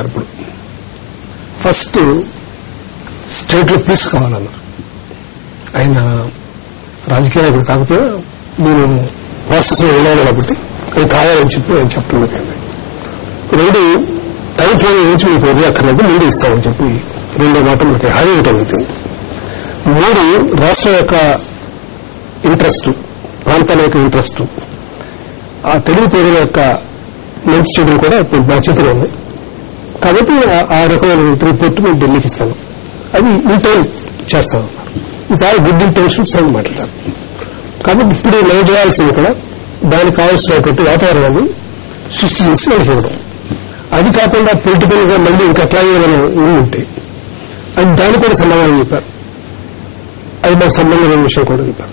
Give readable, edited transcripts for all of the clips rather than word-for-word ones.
అడుగుతున్నారు. ఇప్పుడు first state లో పీస్ కావాలన్నారు. ఆయన రాజకీయ నాయకుడు కాకపోతే నేను ప్రాసెస్ లో వెళ్ళాను కాబట్టి అది కావాలని చెప్పి ఆయన చెప్పడం. రెండు టైం ఫ్రేమ్ నుంచి మీకు వదిలేక్కర్లేదు, ముందు ఇస్తామని చెప్పి రెండో మాట మనకి హామీ ఇవ్వటం అవుతుంది. మూడు, రాష్ట్రం యొక్క ఇంట్రెస్ట్, ప్రాంతాల యొక్క ఇంట్రెస్ట్, ఆ తెలుగు ప్రజల యొక్క మంచి చెడులు కూడా ఇప్పుడు మా చేతిలో ఉన్నాయి. కాబట్టి ఆ రకమైన రిపోర్ట్ మేము ఢిల్లీకి ఇస్తాను, అది ఇన్ టైం చేస్తామన్నారు. ఇది ఆ గుడ్ ఇంటెన్షన్స్ అని మాట్లాడారు. కాబట్టి ఇప్పుడు మనం చేయాల్సింది కూడా దానికి కావాల్సినటువంటి వాతావరణాన్ని సృష్టి చేసి వాళ్ళకి ఇవ్వడం. అది కాకుండా పొలిటికల్ గా మళ్ళీ ఇంకా అట్లాగే మనం ఉంటే అది దానికి కూడా సమాధానం చెప్పారు. అది మాకు సంబంధమైన విషయం కూడా చెప్పారు.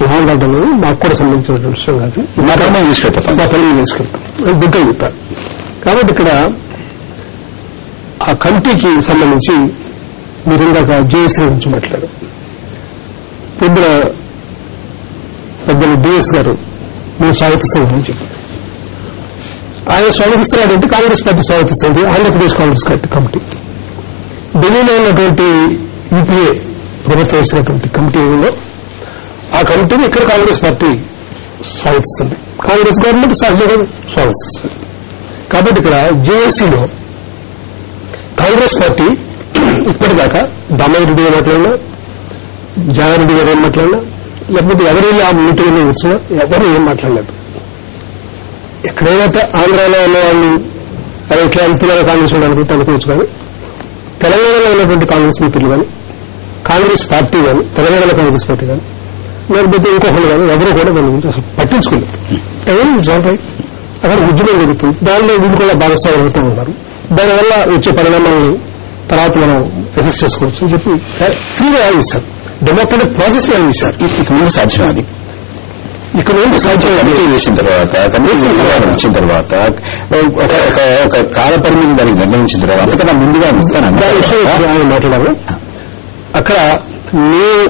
ల్యాండ్ ఆర్డర్ అనేది మాకు కూడా సంబంధించిన విషయం కాదు, మా పని తీసుకెళ్తాం అది దిగ్గలు చెప్పారు. కాబట్టి ఇక్కడ ఆ కమిటీకి సంబంధించి మీరు ఇందాక జేఏసీ గురించి మాట్లాడారు. పొద్దున పెద్దలు డిఎస్ గారు మేము స్వాగతిస్తామని అని చెప్పారు. ఆయన స్వాగతిస్తున్నాడంటే కాంగ్రెస్ పార్టీ స్వాగతిస్తుంది, ఆంధ్రప్రదేశ్ కాంగ్రెస్ కమిటీ. ఢిల్లీలో ఉన్నటువంటి యూపీఏ ప్రభుత్వం వేసినటువంటి కమిటీ ఏదో ఆ కమిటీని ఇక్కడ కాంగ్రెస్ పార్టీ స్వాగతిస్తుంది, కాంగ్రెస్ గవర్నమెంట్ సహజంగా స్వాగతిస్తుంది. కాబట్టి ఇక్కడ జేఏసీలో కాంగ్రెస్ పార్టీ ఇప్పటిదాకా దామోదరెడ్డి గారు మాట్లాడినా, జగన్రెడ్డి గారు ఏం మాట్లాడినా, లేకపోతే ఎవరైనా ఆ మీటింగ్లో వచ్చినా ఎవరు ఏం మాట్లాడలేదు. ఎక్కడైతే ఆంధ్రాలో ఉన్న వాళ్ళు అది ఇట్లా అంతగా కాంగ్రెస్ ఉండాలనుకుంటే అనుకోవచ్చు, కానీ తెలంగాణలో ఉన్నటువంటి కాంగ్రెస్ మిత్రులు కానీ, కాంగ్రెస్ పార్టీ కానీ, తెలంగాణలో కాంగ్రెస్ పార్టీ కానీ, లేకపోతే ఇంకొకరు కానీ ఎవరూ కూడా దాని గురించి అసలు పట్టించుకోలేదు. ఎవరు జాయిన్ అక్కడ ఉద్యమం జరుగుతుంది, దానిలో వీళ్ళు కూడా భాగస్వామ్యం అవుతూ ఉన్నారు. దానివల్ల వచ్చే పరిణామాలను తర్వాత మనం అసెస్ చేసుకోవచ్చు అని చెప్పి ఫ్రీగా ఆలోచిస్తారు. డెమోక్రటిక్ ప్రాసెస్ లో ఆలోచిస్తారు. ఇక ముందు సాధ్యం అది. ఇక్కడ నుండి సాధ్యం కమిటీ వేసిన తర్వాత, కమిటీ వచ్చిన తర్వాత ఒక కాల పరిమితి దానికి నిర్ణయించిన తర్వాత అంతకన్నా ముందుగా ఇస్తాను మాట్లాడాము. అక్కడ మేము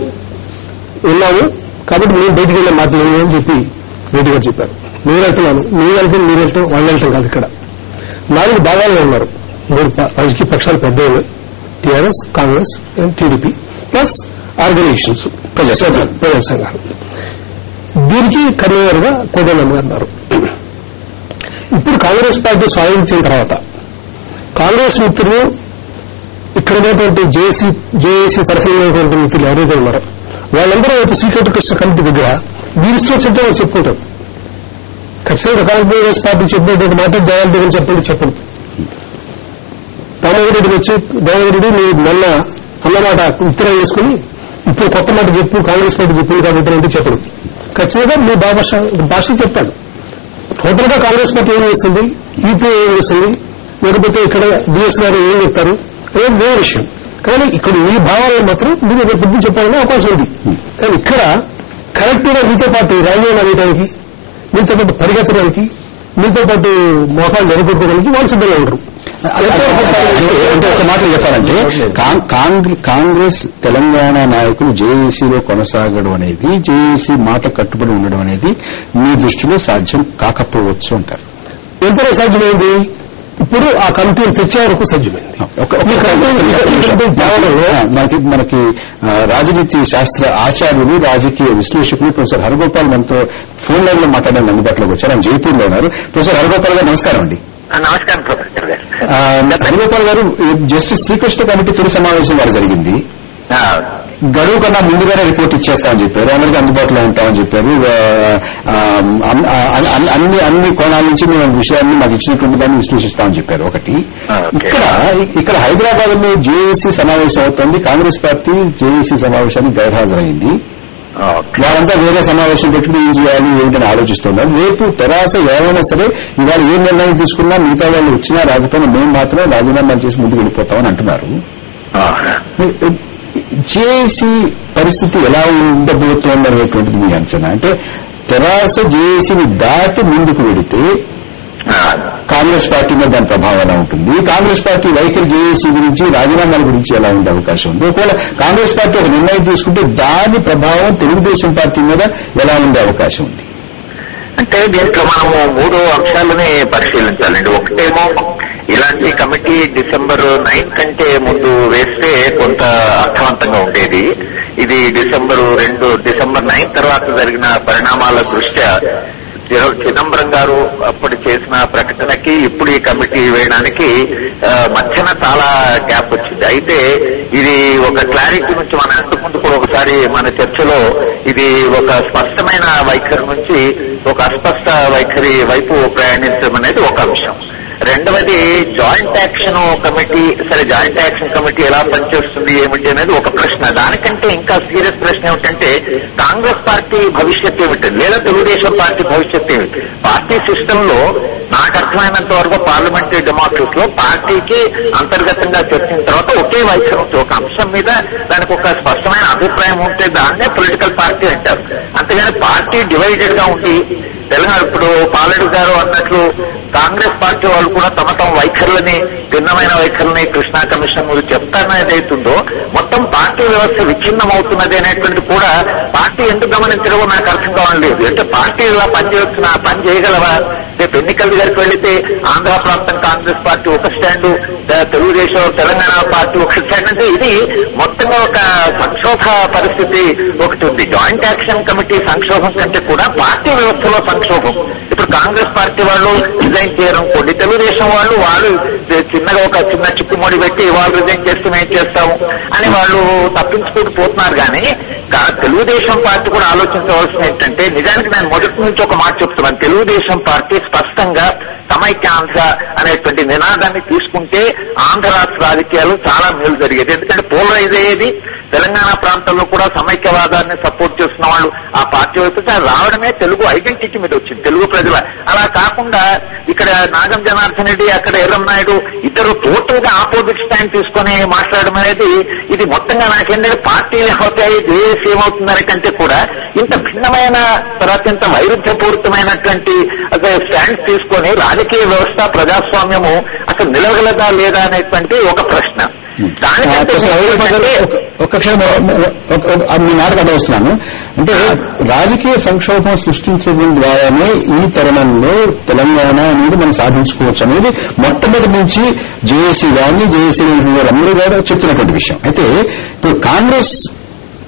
ఉన్నాము కాబట్టి మేము బయటికి వెళ్ళే మాట్లాడలేదు అని చెప్పి రెడ్డి గారు చెప్పారు. మీరు వెళ్తున్నాను, మీరు వెళ్తాం, మీరు వెళ్తాం, వాళ్ళు వెళ్తాం కాదు. ఇక్కడ 4 భాగాల్లో ఉన్నారు. 3 రాజకీయ పక్షాలు పెద్ద TRS, Congress and TDP plus organizations, ప్రజా సంఘాలు. దీనికి కన్వీనర్ గా కోదండరామ్ గారు ఉన్నారు. ఇప్పుడు కాంగ్రెస్ పార్టీ స్వాగతించిన తర్వాత కాంగ్రెస్ మిత్రులు ఇక్కడ ఉన్నటువంటి జేఏసీ తరఫున ఉన్నటువంటి మిత్రులు ఎవరైతే ఉన్నారో వాళ్ళందరూ రేపు సీక్రెట్ కృష్ణ కమిటీ దగ్గర వీరిష్టం వచ్చినట్టు వాళ్ళు చెప్పుకుంటారు. ఖచ్చితంగా కాంగ్రెస్ పార్టీ చెప్పినటువంటి మాట జగన్రెడ్డి గారు చెప్పండి. దామోదరెడ్డి వచ్చి దామోదరెడ్డి మీరు మొన్న అన్నమాట ఉత్తరం వేసుకుని ఇప్పుడు కొత్త మాట చెప్పు, కాంగ్రెస్ పార్టీ చెప్పింది కాబట్టి అంటే చెప్పడు. ఖచ్చితంగా మీ భాష చెప్తాడు. టోటల్ గా కాంగ్రెస్ పార్టీ ఏం చేస్తుంది, యూపీఏ ఏం చేస్తుంది, లేకపోతే ఇక్కడ డిఎస్ గారు ఏం చెప్తారు అనేది వేరే విషయం. కానీ ఇక్కడ ఈ భావాలను మాత్రం మీరు బుద్ధి చెప్పాలనే అవకాశం ఉంది. కానీ ఇక్కడ కరెక్ట్ గా మీతో పాటు రాజీనామా వేయడానికి, మీతో పాటు పరిగెత్తడానికి, మీతో పాటు మోకాలు నిలబెట్టుకోవడానికి వాళ్ళు సిద్ధంగా ఉండరు. అంటే ఒక మాట చెప్పాలంటే కాంగ్రెస్ తెలంగాణ నాయకులు జేఏసీలో కొనసాగడం అనేది, జేఏసీ మాట కట్టుబడి ఉండడం అనేది మీ దృష్టిలో సాధ్యం కాకపోవచ్చు అంటారు. ఎంతలో సాధ్యమైంది? ఇప్పుడు ఆ కమిటీని తెచ్చే వరకు సాధ్యమైంది. మనకి రాజనీతి శాస్త్ర ఆచార్యులు, రాజకీయ విశ్లేషకులు ప్రొఫెసర్ హరగోపాల్ మనతో ఫోన్ లైన్ లో మాట్లాడడానికి అందుబాటులోకి వచ్చారు. ఆయన జైపూర్ లో ఉన్నారు. ప్రొఫెసర్ హరగోపాల్ గారు నమస్కారం అండి. నమస్కారం ప్రొఫెసర్ గారు. హరగోపాల్ గారు, జస్టిస్ శ్రీకృష్ణ కమిటీ తొలి సమావేశం వారు జరిగింది. గడువు కన్నా ముందుగానే రిపోర్ట్ ఇచ్చేస్తామని చెప్పారు, అందరికీ అందుబాటులో ఉంటామని చెప్పారు. అన్ని కోణాల నుంచి మేము విషయాన్ని మాకు ఇచ్చినటువంటి దాన్ని విశ్లేషిస్తామని చెప్పారు. ఒకటి ఇక్కడ హైదరాబాద్ లో జేఏసీ సమావేశం అవుతోంది. కాంగ్రెస్ పార్టీ జేఏసీ సమావేశానికి గైర్హాజరైంది. వాళ్ళంతా వేరే సమావేశం పెట్టుకుని ఏం చేయాలి ఏంటని ఆలోచిస్తున్నారు. రేపు తెరాస ఏమైనా సరే ఇవాళ ఏ నిర్ణయం తీసుకున్నా మిగతా వాళ్ళు వచ్చినా రాకపోయినా మేము మాత్రం రాజీనామా చేసి ముందుకు వెళ్ళిపోతామని అంటున్నారు. జేఏసీ పరిస్థితి ఎలా ఉండబోతోంది అనేటువంటిది మీ అంచనా? అంటే తెరాస జేఏసీని దాటి ముందుకు వెళితే కాంగ్రెస్ పార్టీ మీద దాని ప్రభావం ఎలా ఉంటుంది? కాంగ్రెస్ పార్టీ వైఖరి జేఏసీ గురించి, రాజీనామాల గురించి ఎలా ఉండే అవకాశం ఉంది? ఒకవేళ కాంగ్రెస్ పార్టీ ఒక నిర్ణయం తీసుకుంటే దాని ప్రభావం తెలుగుదేశం పార్టీ మీద ఎలా ఉండే అవకాశం ఉంది? అంటే దీంట్లో మనము 3 అంశాలని పరిశీలించాలండి. ఒకటేమో ఇలాంటి కమిటీ December 9 కంటే ముందు వేస్తే కొంత అర్థవంతంగా ఉండేది. ఇది December 9 తర్వాత జరిగిన పరిణామాల దృష్ట్యా చిదంబరం గారు అప్పుడు చేసిన ప్రకటనకి ఇప్పుడు ఈ కమిటీ వేయడానికి మధ్యన చాలా గ్యాప్ వచ్చింది. అయితే ఇది ఒక క్లారిటీ నుంచి మన అంతకుముందు కూడా ఒకసారి మన చర్చలో ఇది ఒక స్పష్టమైన వైఖరి నుంచి ఒక అస్పష్ట వైఖరి వైపు ప్రయాణించడం అనేది ఒక అంశం. రెండవది జాయింట్ యాక్షన్ కమిటీ. సరే, జాయింట్ యాక్షన్ కమిటీ ఎలా పనిచేస్తుంది ఏమిటి అనేది ఒక ప్రశ్న. దానికంటే ఇంకా సీరియస్ ప్రశ్న ఏమిటంటే కాంగ్రెస్ పార్టీ భవిష్యత్ ఏమిటి, లేదా తెలుగుదేశం పార్టీ భవిష్యత్ ఏమిటి? పార్టీ సిస్టమ్ లో నాకు అర్థమైనంత వరకు పార్లమెంటరీ డెమోక్రసీలో పార్టీకి అంతర్గతంగా చర్చించిన తర్వాత ఒకే వైఖరి ఉంటుంది. ఒక అంశం మీద దానికి ఒక స్పష్టమైన అభిప్రాయం ఉంటే దాన్నే పొలిటికల్ పార్టీ అంటారు. అంతేగాని పార్టీ డివైడెడ్ గా ఉండి తెలంగాణ ఇప్పుడు పాలెడు గారు అన్నట్లు కాంగ్రెస్ పార్టీ వాళ్ళు కూడా తమ వైఖరులని, భిన్నమైన వైఖరులని కృష్ణా కమిషన్ చెప్తానేదైతుందో మొత్తం పార్టీ వ్యవస్థ విచ్ఛిన్నం అవుతున్నది అనేటువంటి కూడా పార్టీ ఎందుకు గమనించడమో నాకు అర్థం కావట్లేదు. అంటే పార్టీ ఇలా పనిచేస్తున్నా పని చేయగలవా? రేపు ఎన్నికల దగ్గరికి వెళితే ఆంధ్ర ప్రాంతం కాంగ్రెస్ పార్టీ ఒక స్టాండు, తెలుగుదేశం తెలంగాణ పార్టీ ఒక స్టాండ్. అంటే ఇది మొత్తంగా ఒక సంక్షోభ పరిస్థితి ఒకటి ఉంది. జాయింట్ యాక్షన్ కమిటీ సంక్షోభం కంటే కూడా పార్టీ వ్యవస్థలో సంక్షోభం. ఇప్పుడు కాంగ్రెస్ పార్టీ వాళ్ళు రిజైన్ చేయరనుకోండి, తెలుగుదేశం వాళ్ళు చిన్నగా ఒక చిన్న చిక్కుముడి పెట్టి వాళ్ళు రిజైన్ చేస్తే మేము చేస్తాము అని వాళ్ళు తప్పించుకుంటూ పోతున్నారు. కానీ తెలుగుదేశం పార్టీ కూడా ఆలోచించవలసింది ఏంటంటే, నిజానికి నేను మొదటి నుంచి ఒక మాట చెప్తున్నాను, తెలుగుదేశం పార్టీ స్పష్టంగా సమైక్యాంధ్ర అనేటువంటి నినాదాన్ని తీసుకుంటే ఆంధ్ర రాష్ట్ర రాజకీయాలు చాలా మేలు జరిగేది. ఎందుకంటే పోలరైజ్ అయ్యేది. తెలంగాణ ప్రాంతంలో కూడా సమైక్యవాదాన్ని సపోర్ట్ చేస్తున్న వాళ్ళు ఆ పార్టీ వైపు రావడమే తెలుగు ఐడెంటిటీ మీద వచ్చింది, తెలుగు ప్రజల. అలా కాకుండా ఇక్కడ నాగం జనార్దన్ రెడ్డి, అక్కడ ఎర్రంనాయుడు ఇద్దరు టోటల్ గా ఆపోజిట్ స్టాండ్ తీసుకుని మాట్లాడడం అనేది ఇది మొత్తంగా నాకేంటంటే పార్టీ అవుతాయి జేఏసీ ఏమవుతుందనే కంటే కూడా ఇంత భిన్నమైన తర్వాత ఇంత వైరుధ్యపూరితమైనటువంటి స్టాండ్ తీసుకొని రాజకీయ వ్యవస్థ ప్రజాస్వామ్యము అసలు నిలవగలదా లేదా అనేటువంటి ఒక ప్రశ్న. దానికంటే ఒక క్షణం మీ మాటకు అడ్డవస్తున్నాను. అంటే రాజకీయ సంక్షోభం సృష్టించడం ద్వారానే ఈ తరుణంలో తెలంగాణ అనేది మనం సాధించుకోవచ్చు అనేది మొట్టమొదటి నుంచి జేఏసీ గారిని జేఏసీ అందరూ కూడా చెప్తున్నటువంటి విషయం. అయితే ఇప్పుడు కాంగ్రెస్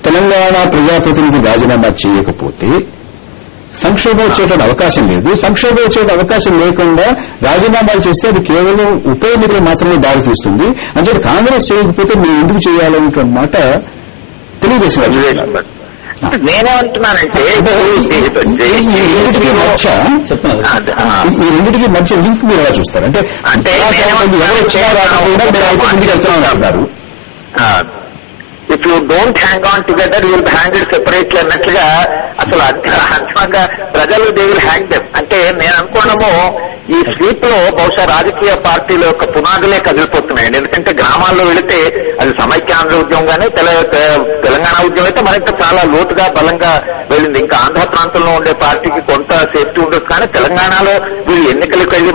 తెలంగాణ ప్రజాప్రతినిధి రాజీనామా చేయకపోతే సంక్షోభం వచ్చేటువంటి అవకాశం లేదు. సంక్షోభం వచ్చేటువంటి అవకాశం లేకుండా రాజీనామాలు చేస్తే అది కేవలం ఉప ఎన్నికలు మాత్రమే దారి తీస్తుంది. అంటే కాంగ్రెస్ చేయకపోతే మీరు ఎందుకు చేయాలనేటువంటి మాట తెలుగుదేశం నేనేమంటున్నానంటే ఈ రెండింటికి మధ్య లింక్ మీరు ఎలా చూస్తారు? అంటే ఎవరు వచ్చినా రాకుండా ముందుకు వెళ్తున్నాం అంటున్నారు. If you don't hang on together you will hang it separately అన్నట్లుగా అసలు అంతిమంగా ప్రజలు దే విల్ హ్యాంగ్ దెమ్. అంటే నేను అనుకోవడము ఈ స్వీప్ లో బహుశా రాజకీయ పార్టీల యొక్క పునాదులే కదిలిపోతున్నాయండి. ఎందుకంటే గ్రామాల్లో వెళితే అది సమైక్యాంధ్ర ఉద్యమం గానీ తెలంగాణ ఉద్యమం అయితే మరింత చాలా లోతుగా బలంగా వెళ్ళింది. ఇంకా ఆంధ్ర ప్రాంతంలో ఉండే పార్టీకి కొంత సేఫ్టీ ఉండదు. కానీ తెలంగాణలో వీళ్ళు ఎన్నికలకు వెళ్లి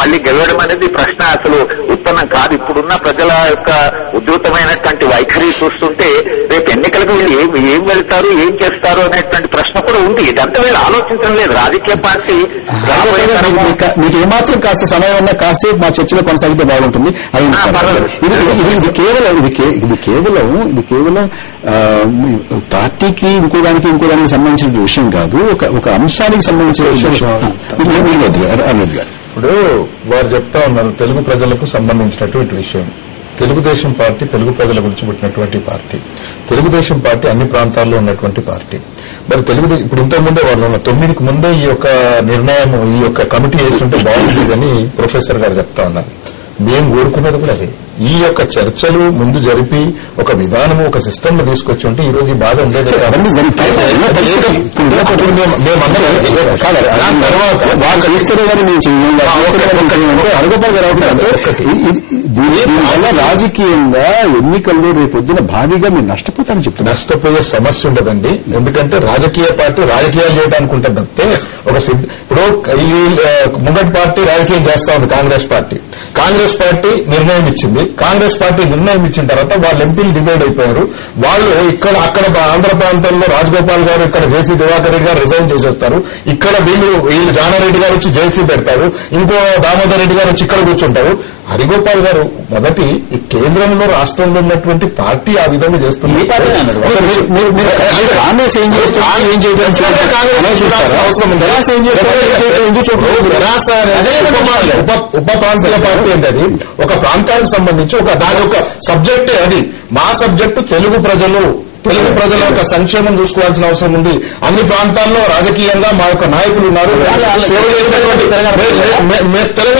మళ్ళీ గెలవడం అనేది ప్రశ్న అసలు ఉత్పన్నం కాదు. ఇప్పుడున్న ప్రజల యొక్క ఉధృతమైనటువంటి వైఖరి చూస్తుంటే రేపు ఎన్నికలకు వీళ్ళు ఏం వెళ్తారు, ఏం చేస్తారు అనేటువంటి ప్రశ్న కూడా ఉంది. ఇదంతా వీళ్ళు ఆలోచించడం లేదు. రాజకీయ పార్టీ మీకు ఏమాత్రం కాస్త సమయం ఉన్నా కాసేపు మా చర్చలో కొనసాగితే బాగుంటుంది. ఇది కేవలం పార్టీకి ఇంకోదానికి సంబంధించిన విషయం కాదు, ఒక అంశానికి సంబంధించిన విషయం. అనిల్ గారు ఇప్పుడు వారు చెప్తా ఉన్నారు తెలుగు ప్రజలకు సంబంధించినటువంటి విషయం. తెలుగుదేశం పార్టీ తెలుగు ప్రజల గురించి పుట్టినటువంటి పార్టీ. తెలుగుదేశం పార్టీ అన్ని ప్రాంతాల్లో ఉన్నటువంటి పార్టీ. మరి ఇప్పుడు ఇంతకుముందే వాళ్ళు 9కి ముందే ఈ యొక్క నిర్ణయం, ఈ యొక్క కమిటీ వేస్తుంటే బాగుంటుందని ప్రొఫెసర్ గారు చెప్తా ఉన్నారు. మేము కోరుకున్నది కూడా అదే. ఈ యొక్క చర్చలు ముందు జరిపి ఒక విధానము, ఒక సిస్టమ్ ను తీసుకొచ్చి ఉంటే ఈ రోజు ఈ బాధ ఉండేది. తర్వాత రాజకీయంగా ఎన్నికల్లో రేపొద్దున భారీగా మీరు నష్టపోతారని చెప్తారు. నష్టపోయే సమస్య ఉండదండి. ఎందుకంటే రాజకీయ పార్టీ రాజకీయాలు చేయడానికి ఉంటుంది తప్పితే ఇప్పుడు ఈ ముంగటి పార్టీ రాజకీయం చేస్తా ఉంది. కాంగ్రెస్ పార్టీ నిర్ణయం ఇచ్చింది. కాంగ్రెస్ పార్టీ నిర్ణయం ఇచ్చిన తర్వాత వాళ్ళ ఎంపీలు డివైడ్ అయిపోయారు. వాళ్ళు అక్కడ ఆంధ్ర ప్రాంతంలో రాజగోపాల్ గారు, ఇక్కడ జేసీ దివాకర్ రెడ్డి గారు రిజైన్ చేసేస్తారు. ఇక్కడ వీళ్ళు జానారెడ్డి గారు వచ్చి జేసీ పెడతారు. ఇంకో దామోదర్ రెడ్డి గారు వచ్చి ఇక్కడ కూర్చుంటారు. హరిగోపాల్ గారు మొదటి ఈ కేంద్రంలో రాష్ట్రంలో ఉన్నటువంటి పార్టీ ఆ విధంగా చేస్తుంది. కాంగ్రెస్ ఏం ఉప ప్రాంతీయ పార్టీ అంటే అది ఒక ప్రాంతానికి సంబంధించి దాని ఒక సబ్జెక్టే అది. మా సబ్జెక్టు తెలుగు ప్రజల యొక్క సంక్షేమం చూసుకోవాల్సిన అవసరం ఉంది. అన్ని ప్రాంతాల్లో రాజకీయంగా మా యొక్క నాయకులు ఉన్నారు. తెలంగాణ